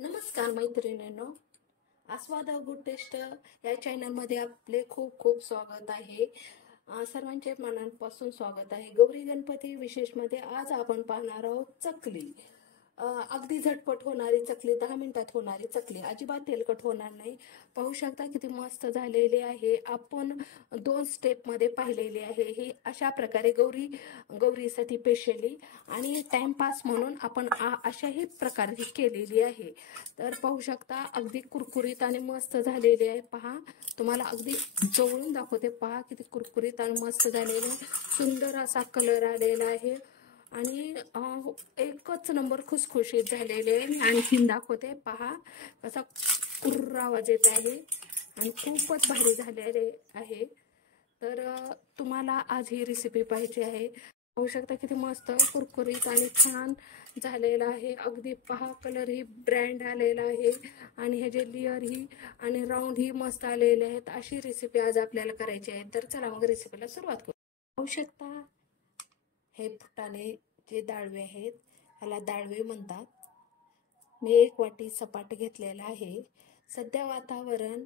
नमस्कार मैत्रिणींनो, आस्वाद गुड टेस्ट या चॅनलमध्ये आपले खूप खूप स्वागत आहे. सर्वांचे मनापासून स्वागत आहे. गौरी गणपती विशेषमध्ये आज आपण पाहणार आहोत चकली. अगदी झटपट होणारी चकली, 10 मिनिटात होणारी चकली, अजिबात तेलकट होणार नाही. पाहू शकता किती मस्त झालेली आहे. आपण 2 स्टेपमध्ये पाहिलेली आहे. ही अशा प्रकारे गौरीसाठी स्पेशली आणि टाइमपास म्हणून आपण अशाही प्रकारे केलेली आहे. तर पाहू शकता अगदी कुरकुरीत आणि मस्त झालेली आहे. पहा, तुम्हाला अगदी जवळून दाखवते. पहा किती कुरकुरीत आणि मस्त झालेले, सुंदर असा कलर आलेला आहे आणि एकच नंबर खुसखुशीत झालेले. आणखीन दाखवते. पहा कसा कुर्र आवाज येत आहे आणि खूपच भारी झालेले आहे. तर तुम्हाला आज ही रेसिपी पाहिजे आहे. पाहू शकता किती मस्त कुरकुरीत आणि छान झालेला आहे. अगदी पहा, कलर ही ब्रँड आलेला आहे आणि हे जे लेअर ही आणि राऊंड ही मस्त आलेले आहेत. अशी रेसिपी आज आपल्याला करायची आहे. तर चला मग रेसिपीला सुरुवात करू. पाहू शकता हे फुटाणे जे दाळवे आहेत, ह्याला दाळवे म्हणतात. मी 1 वाटी सपाट घेतलेला आहे. सध्या वातावरण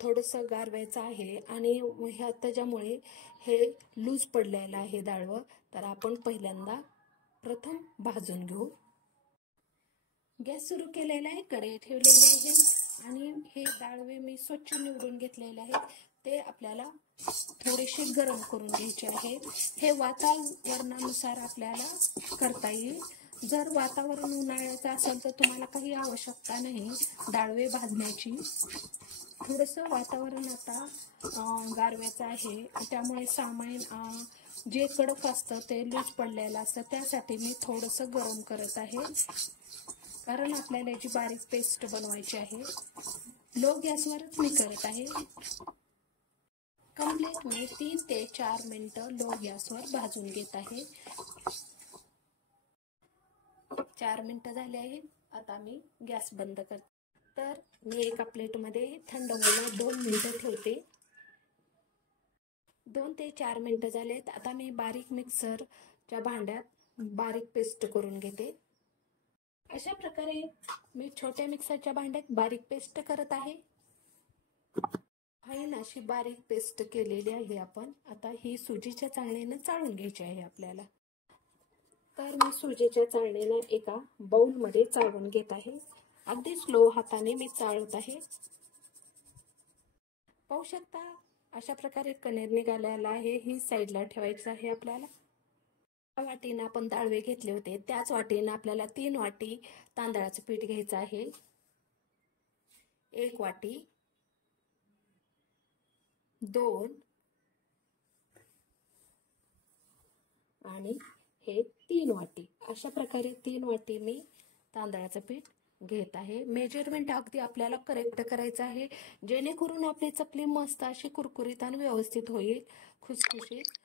थोडंसं गारव्याचं आहे आणि ह्या त्याच्यामुळे हे लूज पडलेलं आहे दाळवं. तर आपण पहिल्यांदा प्रथम भाजून घेऊ. गॅस सुरू केलेला आहे, कढई ठेवलेली आहे आणि हे दाळवे मी स्वच्छ निवडून घेतलेले आहेत. ते आपल्याला थोडेसे गरम करून घ्यायचे आहेत. हे वातावरणानुसार आपल्याला करता येईल. जर वातावरण उन्हाळ्याचं असेल तर तुम्हाला काही आवश्यकता नाही दाळवे भाजण्याची. थोडंसं वातावरण आता गारव्याचं आहे, त्यामुळे सामान जे कडक असतं ते लूज पडलेलं असतं. त्यासाठी मी थोडंसं गरम करत आहे, कारण आपल्याला याची बारीक पेस्ट बनवायची आहे. लो गॅसवरच मी करत आहे. कम्प्लीट मी 3 ते 4 मिनिटं लो गॅसवर भाजून घेत आहे. 4 मिनिटं झाले आहेत. आता मी गॅस बंद करते. तर मी एका प्लेटमध्ये थंड व्हायला 2 मिनिटं ठेवते. 2 ते 4 मिनिटं झालेत. आता मी बारीक मिक्सरच्या भांड्यात बारीक पेस्ट करून घेते. अशा प्रकारे मी छोट्या मिक्सरच्या भांड्यात बारीक पेस्ट करत आहे. फाईन अशी बारीक पेस्ट केलेली आहे आपण. आता ही सुजीच्या चाळणीने चाळून घ्यायची आहे आपल्याला. तर मी सुजीच्या चाळणीने एका बाउलमध्ये चाळून घेत आहे. अगदी स्लो हाताने मी चाळत आहे. पाहू शकता अशा प्रकारे कणेर निघालेला आहे. ही साईडला ठेवायचं आहे आपल्याला. ज्या वाटीनं आपण दाळवे घेतले होते त्याच वाटीनं आपल्याला 3 वाटी तांदळाचं पीठ घ्यायचं आहे. 1 वाटी, 2 आणि हे 3 वाटी. अशा प्रकारे 3 वाटी मी तांदळाचं पीठ घेत आहे. मेजरमेंट अगदी आपल्याला करेक्ट करायचं आहे, जेणेकरून आपली चकली मस्त अशी कुरकुरीत आणि व्यवस्थित होईल, खुसखुशीत.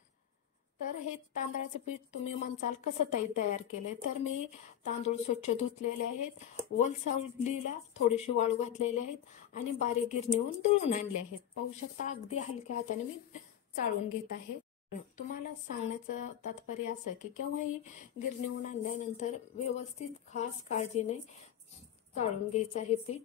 तर हे तांदळाचं पीठ तुम्ही म्हणसाल कसं तयार केलंय, तर मी तांदूळ स्वच्छ धुतलेले आहेत, वलसावलीला थोडीशी वाळू घातलेले आहेत आणि बारीक गिरणीहून दळून आणले आहेत. पाहू शकता अगदी हलक्या हाताने मी चाळून घेत आहे. तुम्हाला सांगण्याचं तात्पर्य असं की केव्हाही गिरणीहून आणल्यानंतर व्यवस्थित खास काळजीने चाळून घ्यायचं आहे पीठ.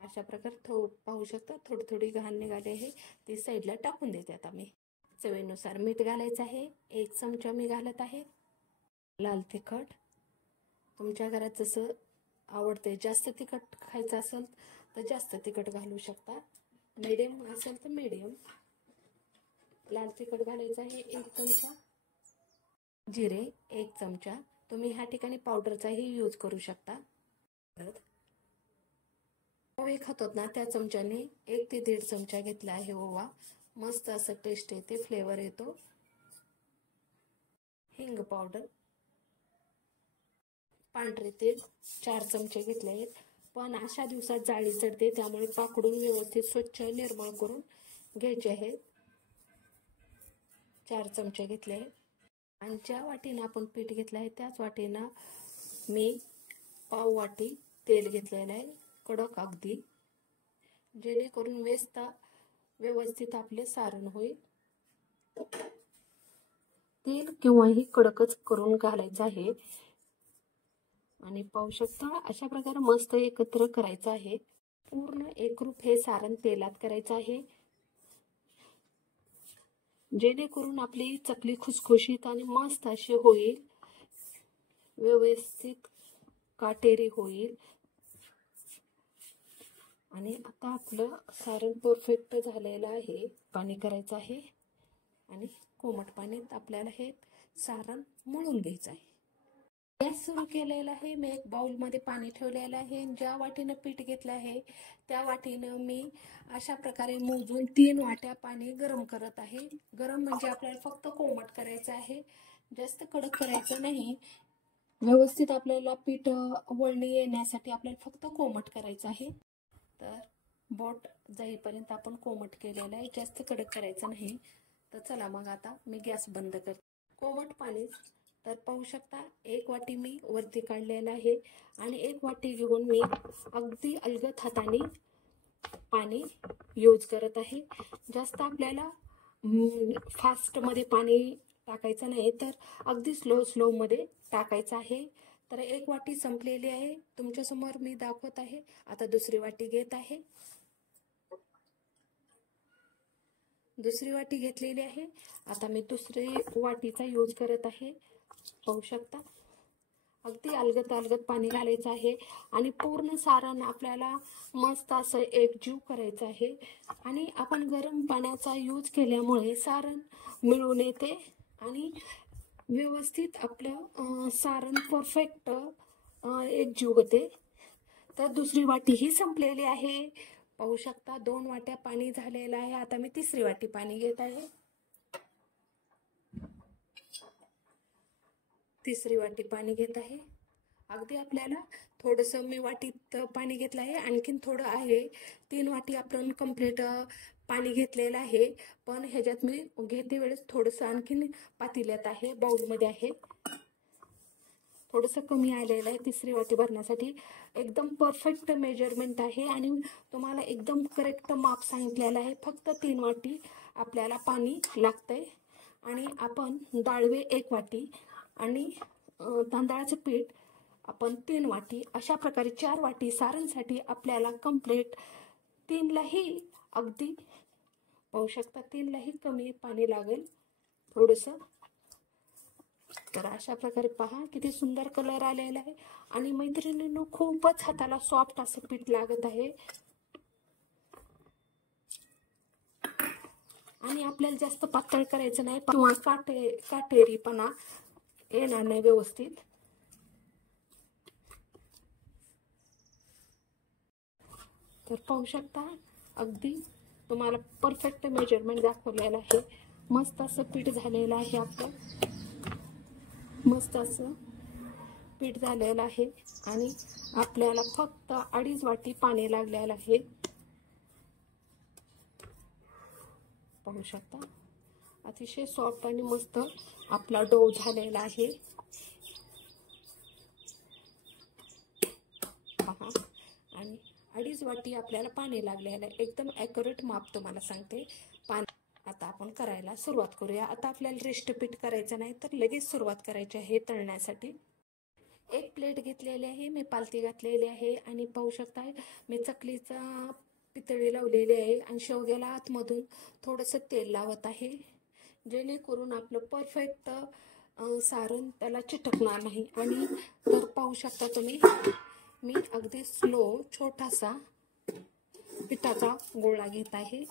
अशा प्रकारे पाहू शकता थोडी थोडी घाण निघाली आहे, ती साईडला टाकून देते. आता मी चवीनुसार मीठ घालायचं आहे. 1 चमचा मी घालत आहे. लाल तिखट तुमच्या घरात जसं आवडते, जास्त तिखट खायचं असेल तर जास्त तिखट घालू शकता, मीडियम असेल तर मीडियम. लाल तिखट घालायचं आहे 1 चमचा. जिरे 1 चमचा. तुम्ही ह्या ठिकाणी पावडरचाही यूज करू शकता. ओवा खातात ना त्या चमच्याने 1 ते 1.5 चमचा घेतला आहे ओवा. मस्त असं टेस्ट येते, फ्लेवर येतो. हिंग पावडर, पांढरे तेल 4 चमचे घेतले आहेत. पण अशा दिवसात जाळी चढते, त्यामुळे पाकडून व्यवस्थित स्वच्छ निर्मळ करून घ्यायचे आहे. 4 चमचे घेतले आहेत. आणि ज्या वाटीनं आपण पीठ घेतलं आहे त्याच वाटीनं मी पाव वाटी तेल घेतलेलं आहे, कडक अगदी, जेणेकरून व्यवस्थित आपले सारण होईल. तेल किंवा ही कडकच करून घालायचं आहे. आणि पाहू शकता अशा प्रकारे मस्त एकत्र करायचं आहे. पूर्ण एकरूप हे सारण तेलात करायचं आहे, जेणेकरून आपली चकली खुसखुशीत आणि मस्त अशी होईल, व्यवस्थित काटेरी होईल. आणि आता आपलं सारण परफेक्ट झालेलं आहे. पाणी करायचं आहे आणि कोमट पाण्यात आपल्याला हे सारण मळून घ्यायचं आहे. गॅस सुरू केलेला आहे. मी एक बाउलमध्ये पाणी ठेवलेलं आहे. ज्या वाटीनं पीठ घेतलं आहे त्या वाटीनं मी अशा प्रकारे मोजून 3 वाट्या पाणी गरम करत आहे. गरम म्हणजे आपल्याला फक्त कोमट करायचं आहे, जास्त कडक करायचं नाही. व्यवस्थित आपल्याला पीठ वळणी येण्यासाठी आपल्याला फक्त कोमट करायचं आहे. तर बोट जाईपर्यंत आपण कोमट केलेलं आहे, जास्त कडक करायचं नाही. तर चला मग आता मी गॅस बंद करते. कोमट पाणी तर पाहू शकता 1 वाटी मी वरती काढलेलं आहे आणि 1 वाटी घेऊन मी अगदी अलगद हाताने पाणी यूज करत आहे. जास्त आपल्याला फास्टमध्ये पाणी टाकायचं नाही, तर अगदी स्लो मध्ये टाकायचं आहे. तर 1 वाटी संपलेली आहे, तुमच्यासमोर मी दाखवत आहे. आता दुसरी वाटी घेत आहे. दुसरी वाटी घेतलेली आहे. आता मी दुसरी वाटीचा यूज करत आहे. पाहू शकता अगदी अलगद पाणी घालायचं आहे आणि पूर्ण सारण आपल्याला मस्त असं एकजीव करायचं आहे. आणि आपण गरम पाण्याचा यूज केल्यामुळे सारण मिळून येते आणि व्यवस्थित आपलं सारण परफेक्ट एकजीव होते. तर दुसरी वाटी ही संपलेली आहे. पाहू शकता 2 वाट्या पाणी झालेलं आहे. आता मी तिसरी वाटी पाणी घेत आहे. तिसरी वाटी पाणी घेत आहे. अगदी आपल्याला थोडंसं मी वाटीत पाणी घेतलं आहे, आणखीन थोडं आहे. 3 वाटी आपण कंप्लीट पाणी घेतलेलं आहे, पण ह्याच्यात मी घेते वेळेस थोडंसं आणखीन पातेल्यात आहे, बाउलमध्ये आहे, थोडंसं कमी आलेलं आहे. तिसरी वाटी भरण्यासाठी एकदम परफेक्ट मेजरमेंट आहे आणि तुम्हाला एकदम करेक्ट माप सांगितलेलं आहे. फक्त 3 वाटी आपल्याला पाणी लागतंय आणि आपण डाळवे 1 वाटी आणि तांदळाचं पीठ आपण 3 वाटी, अशा प्रकारे 4 वाटी सारणसाठी आपल्याला कंप्लीट 3लाही अगदी पाहू शकता 3लाही कमी पाणी लागेल थोडंसं. तर अशा प्रकारे पहा किती सुंदर कलर आलेला आहे आणि मैत्रिणींनो खूपच हाताला सॉफ्ट असं पीठ लागत आहे आणि आपल्याला जास्त पातळ करायचं नाही किंवा काटेरीपणा येणार नाही व्यवस्थित. तर पाहू शकता अगदी तुम्हाला परफेक्ट मेजरमेंट दाखवलेलं आहे. मस्त असं पीठ झालेलं आहे आपलं, मस्त असं पीठ झालेलं आहे आणि आपल्याला फक्त 2.5 वाटी पाणी लागलेलं आहे. पाहू शकता अतिशय सॉफ्ट आणि मस्त आपला डो झालेला आहे. पहा आणि 2.5 वाटी आपल्याला पाणी लागलेलं आहे. एकदम ॲक्युरेट माप तुम्हाला सांगते पाणी. आता आपण करायला सुरुवात करूया. आता आपल्याला रेस्ट पीठ करायचं नाही, तर लगेच सुरुवात करायची आहे तळण्यासाठी. 1 प्लेट घेतलेली आहे, मी पालती घातलेली आहे आणि पाहू शकता मी चकलीचा पितळी लावलेली आहे आणि शेवग्याला आतमधून थोडंसं तेल लावत आहे, जेणेकरून आपलं परफेक्ट सारण त्याला चिटकणार नाही. आणि तर पाहू शकता तुम्ही मी अगदी स्लो छोटासा पिठाचा गोळा घेत आहे.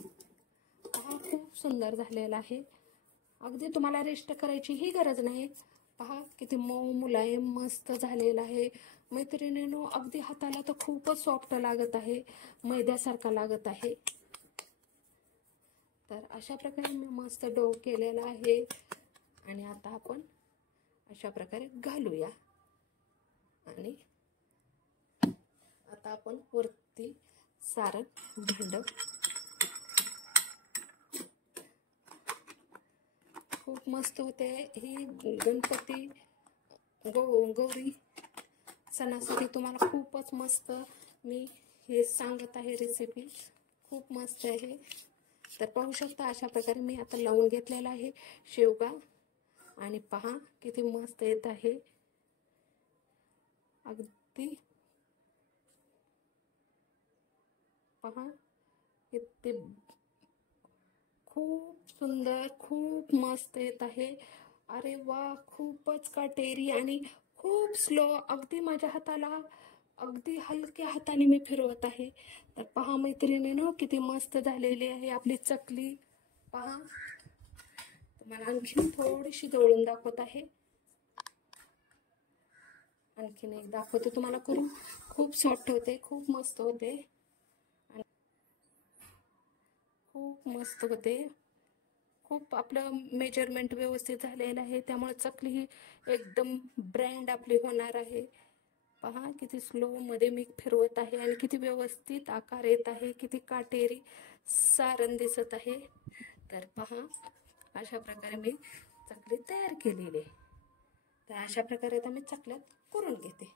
पहा खूप सुंदर झालेला आहे. अगदी तुम्हाला रेस्ट करायची ही गरज नाही. पहा किती मऊ मुलायम मस्त झालेला आहे. मैत्रिणींनो अगदी हाताला तर खूपच सॉफ्ट लागत आहे, मैद्यासारखा लागत आहे. तर अशा प्रकारे मी मस्त डो केलेला आहे आणि आता आपण अशा प्रकारे घालूया आणि आता आपण वरती सारण भांड खूप मस्त होते. ही गणपती गौरी सणासाठी तुम्हाला खूपच मस्त मी हे सांगत आहे. रेसिपी खूप मस्त आहे. तर पाहू शकता अशा प्रकारे मी आता लावून घेतलेला आहे शेवगा आणि पहा किती मस्त येत आहे. अगदी पहा किती खूप सुंदर, खूप मस्त येत आहे. अरे वा, खूपच काटेरी आणि खूप स्लो. अगदी माझ्या हाताला अगदी हलक्या हाताने मी फिरवत आहे. तर पहा मैत्रिणींनो, किती मस्त झालेली आहे आपली चकली. पहा, तुम्हाला आणखीन थोडीशी जवळून दाखवत आहे. आणखीन एक दाखवते तुम्हाला करून. खूप सॉफ्ट होते, खूप मस्त होते, खूप मस्त होते. खूप आपलं मेजरमेंट व्यवस्थित झालेलं आहे, त्यामुळे चकली ही एकदम ब्रँड आपली होणार आहे. पहा किती स्लो मध्ये मी फिरवत आहे आणि किती व्यवस्थित आकार येत आहे, किती काटेरी सारण दिसत आहे. तर पहा, अशा प्रकारे मी चकली तयार केलेली आहे. तर अशा प्रकारे आता मी चकल्यात करून घेते.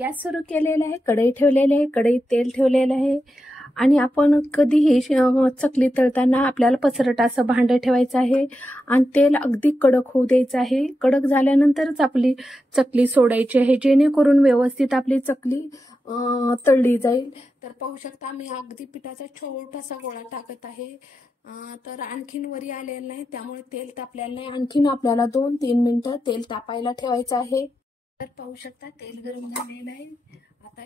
गॅस सुरू केलेला आहे, कढई ठेवलेली आहे, कढईत तेल ठेवलेलं आहे आणि आपण कधीही चकली तळताना आपल्याला पसरट असं भांडं ठेवायचं आहे आणि तेल अगदी कडक होऊ द्यायचं आहे. कडक झाल्यानंतरच आपली चकली सोडायची आहे, जेणेकरून व्यवस्थित आपली चकली तळली जाईल. तर पाहू शकता मी अगदी पिठाचा छोटासा गोळा टाकत आहे. तर आणखीन वरी आलेलं नाही, त्यामुळे तेल तापलेलं नाही. आणखीन आपल्याला 2-3 मिनिटं तेल तापायला ठेवायचं आहे. तर पाहू शकता तेल गरम झालेलं आहे. आता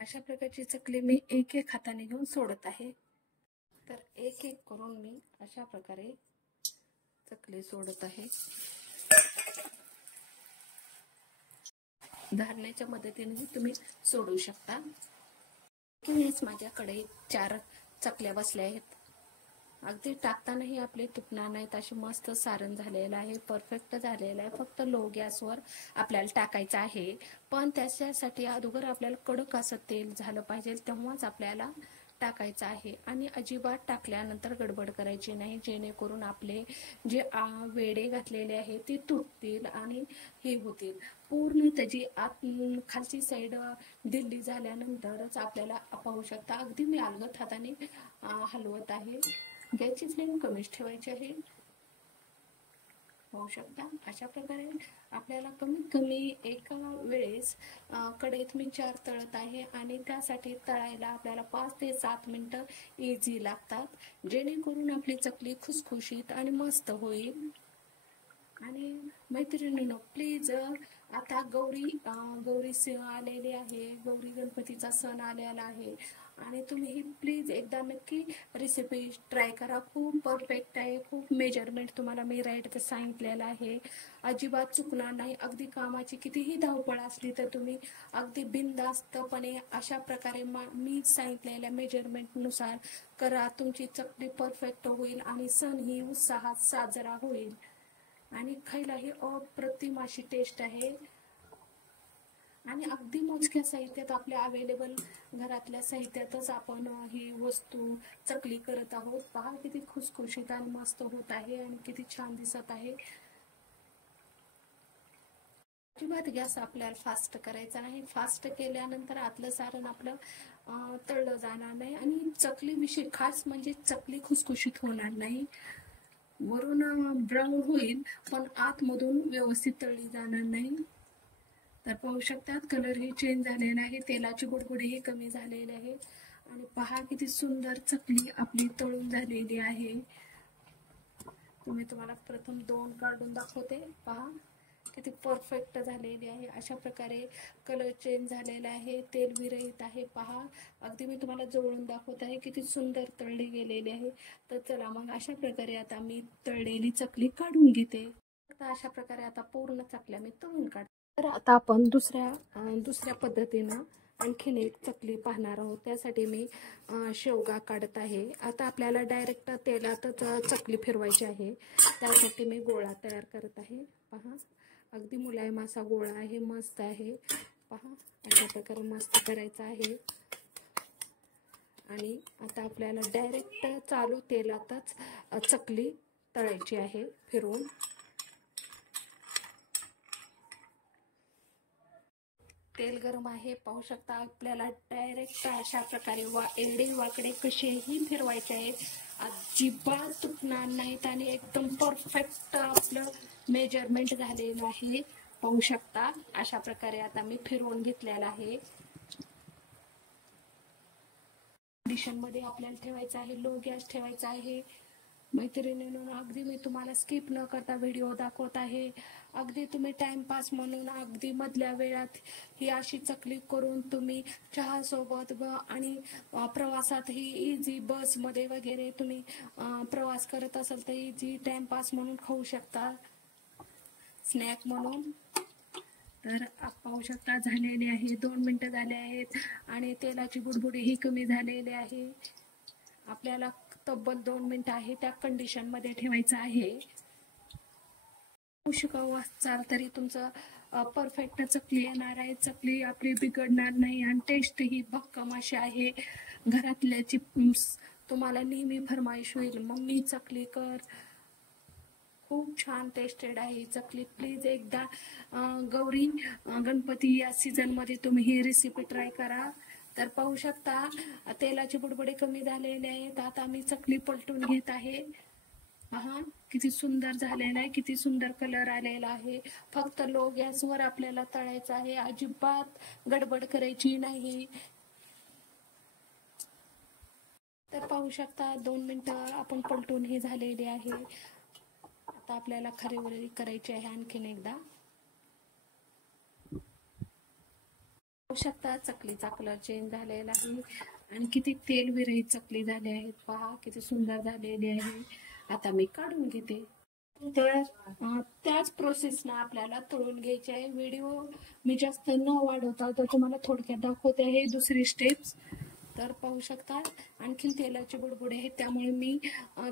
अशा प्रकारची चकली मी एक एक हाताने घेऊन सोडत आहे. तर एक एक करून मी अशा प्रकारे चकली सोडत आहे. धारण्याच्या मदतीने तुम्ही सोडू शकता. किंवाच माझ्याकडे 4 चकल्या बसल्या आहेत. अगदी टाकतानाही आपले तुटणार नाहीत, अशी मस्त सारण झालेलं आहे, परफेक्ट झालेलं आहे. फक्त लो गॅसवर आपल्याला टाकायचं आहे, पण त्याच्यासाठी अगोदर आपल्याला कडक असं तेल झालं पाहिजे, तेव्हाच आपल्याला टाकायचं आहे. आणि अजिबात टाकल्यानंतर गडबड करायची नाही, जेणेकरून आपले जे वेडे घातलेले आहे ते तुटतील आणि हे होतील. पूर्ण त्याची खालची साईड दिल्ली झाल्यानंतरच आपल्याला पाहू शकता अगदी मी अलगद हाताने हलवत आहे. गॅसची फ्लेम कमीच ठेवायची आहे. पाहू शकता अशा प्रकारे आपल्याला कमीत कमी एका वेळेस कढईत मी 4 तळत आहे आणि त्यासाठी तळायला आपल्याला 5 ते 7 मिनिटं इझी लागतात, जेणेकरून आपली चकली खुसखुशीत आणि मस्त होईल. आणि मैत्रिणींनो, प्लीज आता गौरी आलेली आहे, गौरी गणपतीचा सण आलेला आहे आणि तुम्ही ही प्लीज एकदा नक्की रेसिपी ट्राय करा. खूप परफेक्ट आहे, खूप मेजरमेंट तुम्हाला मी राईट सांगितलेलं आहे, अजिबात चुकणार नाही. अगदी कामाची कितीही धावपळ असली तर तुम्ही अगदी बिनधास्तपणे अशा प्रकारे मी सांगितलेल्या मेजरमेंटनुसार करा. तुमची चकली परफेक्ट होईल आणि सण ही उत्साहात साजरा होईल आणि खायलाही अप्रतिम अशी टेस्ट आहे. आणि अगदी मोजक्या साहित्यात आपल्या अवेलेबल घरातल्या साहित्यातच आपण ही वस्तू चकली करत आहोत. पहा किती खुसखुशीत आणि मस्त होत आहे आणि किती छान दिसत आहे. अजिबात गॅस आपल्याला फास्ट करायचा नाही, फास्ट केल्यानंतर आतलं सारण आपलं तळलं जाणार नाही आणि चकलीविषयी खास म्हणजे चकली खुसखुशीत होणार नाही. वरून ब्राऊन होईल पण आतमधून व्यवस्थित तळली जाणार नाही. तर पाहू शकतात कलरही चेंज झालेला आहे, तेलाची बुडबुडीही कमी झालेली आहे आणि पहा किती सुंदर चकली आपली तळून झालेली आहे. तुम्हाला प्रथम 2 काढून दाखवते. पहा किती परफेक्ट झालेली आहे. अशा प्रकारे कलर चेंज झालेला आहे, तेल विरहित आहे. पहा अगदी मी तुम्हाला जवळून दाखवत आहे, किती सुंदर तळली गेलेली आहे. तर चला मग अशा प्रकारे आता मी तळलेली चकली काढून घेते. अशा प्रकारे आता पूर्ण चकल्या मी तळून काढते. तर आता आपण दुसऱ्या पद्धतीनं आणखीन एक चकली पाहणार आहोत. त्यासाठी मी शेवगा काढत आहे. आता आपल्याला डायरेक्ट तेलातच चकली फिरवायची आहे, त्यासाठी मी गोळा तयार करत आहे. पहा अगदी मुलायम असा गोळा आहे, मस्त आहे. पहा अशा प्रकारे मस्त करायचा आहे आणि आता आपल्याला डायरेक्ट चालू तेलातच चकली तळायची आहे फिरवून. तेल गरम आहे, पाहू शकता. आपल्याला डायरेक्ट अशा प्रकारे एवढे वाकडे कसेही फिरवायचे आहेत, अजिबात तुटणार नाहीत आणि एकदम परफेक्ट आपलं मेजरमेंट झालेलं आहे. पाहू शकता अशा प्रकारे आता मी फिरवून घेतलेला आहे. कंडिशन मध्ये आपल्याला ठेवायचं आहे, लो गॅस ठेवायचा आहे. मैत्रिणींनो, अगदी मी तुम्हाला स्किप न करता व्हिडिओ दाखवत आहे. अगदी तुम्ही टाइमपास म्हणून अगदी मधल्या वेळात ही अशी चकली करून तुम्ही चहा सोबत आणि प्रवासातही इझी बसमध्ये वगैरे तुम्ही प्रवास करत असाल तर इझी टाइमपास म्हणून खाऊ शकता, स्नॅक म्हणून. तर पाहू शकता झालेले आहे, 2 मिनिटं झाले आहेत आणि तेलाची बुडबुडी ही कमी झालेली आहे. आपल्याला तब्बल 2 मिनिटं आहे त्या कंडिशन मध्ये ठेवायचं आहे. शिकाऊ असाल तरी तुमचं परफेक्ट चकली येणार आहे. चकली आपली बिघडणार नाही आणि टेस्ट ही भक्कम अशी आहे. घरातल्याची तुम्हाला नेहमी फरमाईश होईल, मम्मी चकली कर, खूप छान टेस्टेड आहे चकली. प्लीज एकदा गौरी गणपती या सीझन मध्ये तुम्ही ही रेसिपी ट्राय करा. तर पाहू शकता तेलाचे बुडबुडे कमी झालेले आहेत. आता मी चकली पलटून घेत आहे. पहा किती सुंदर झालेला आहे, किती सुंदर कलर आलेला आहे. फक्त लो गॅसवर आपल्याला तळायचं आहे, अजिबात गडबड करायची नाही. तर पाहू शकता 2 मिनिटं आपण पलटून हे झालेले आहे. आता आपल्याला खरेवरी करायची आहे आणखीन एकदा. पाहू शकता चकलीचा कलर चेंज झालेला आहे आणि किती तेल विरहित चकली झाली आहे. पहा किती सुंदर झालेली आहे. आता मी काढून घेते. तर त्याच प्रोसेसनं आपल्याला तळून घ्यायचे आहे. व्हिडिओ मी जास्त न वाढवता तर तुम्हाला थोडक्यात दाखवते आहे दुसरी स्टेप्स. तर पाहू शकता आणखीन तेलाचे बुडबुडे आहेत, त्यामुळे मी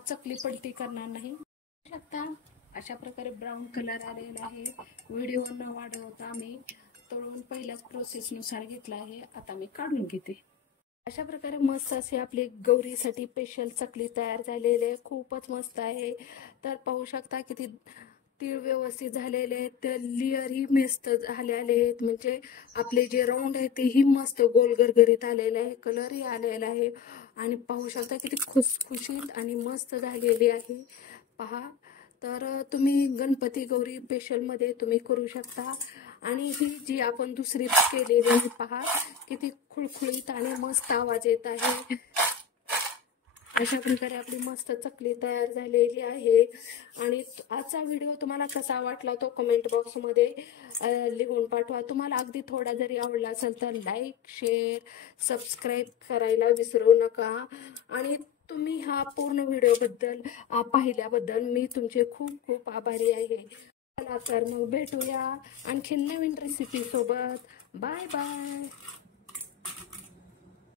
चकली पलटी करणार नाही. पाहू शकता अशा प्रकारे ब्राऊन कलर आलेला आहे. व्हिडिओ न वाढवता मी तळून पहिल्याच प्रोसेसनुसार घेतला आहे. आता मी काढून घेते. अशा प्रकारे मस्त असे आपली गौरीसाठी स्पेशल चकली तयार झालेली आहे. खूपच मस्त आहे. तर पाहू शकता किती तीळ व्यवस्थित झालेले आहेत, ते लेअरही मस्त झालेले आहेत. म्हणजे आपले जे राऊंड आहे तेही मस्त गोल गरगरीत आलेले आहे, कलरही आलेला आहे. आणि पाहू शकता किती खुसखुशीत आणि मस्त झालेली आहे. पहा तर तुम्ही गणपती गौरी स्पेशलमध्ये तुम्ही करू शकता. आणि ही जी आपण दुसरी केलेली आहे पहा किती खुळखुळीत आणि मस्त आवाज येत आहे. अशा प्रकारे आपली मस्त चकली तयार झालेली आहे. आणि आजचा व्हिडिओ तुम्हाला कसा वाटला तो कमेंट बॉक्समध्ये लिहून पाठवा. तुम्हाला अगदी थोडा जरी आवडला असेल तर लाईक, शेअर, सबस्क्राईब करायला विसरू नका. आणि तुम्ही हा पूर्ण व्हिडिओबद्दल पाहिल्याबद्दल मी तुमचे खूप खूप आभारी आहे. चला तर मग भेटूया आणखी नवीन रेसिपी सोबत. Bye bye.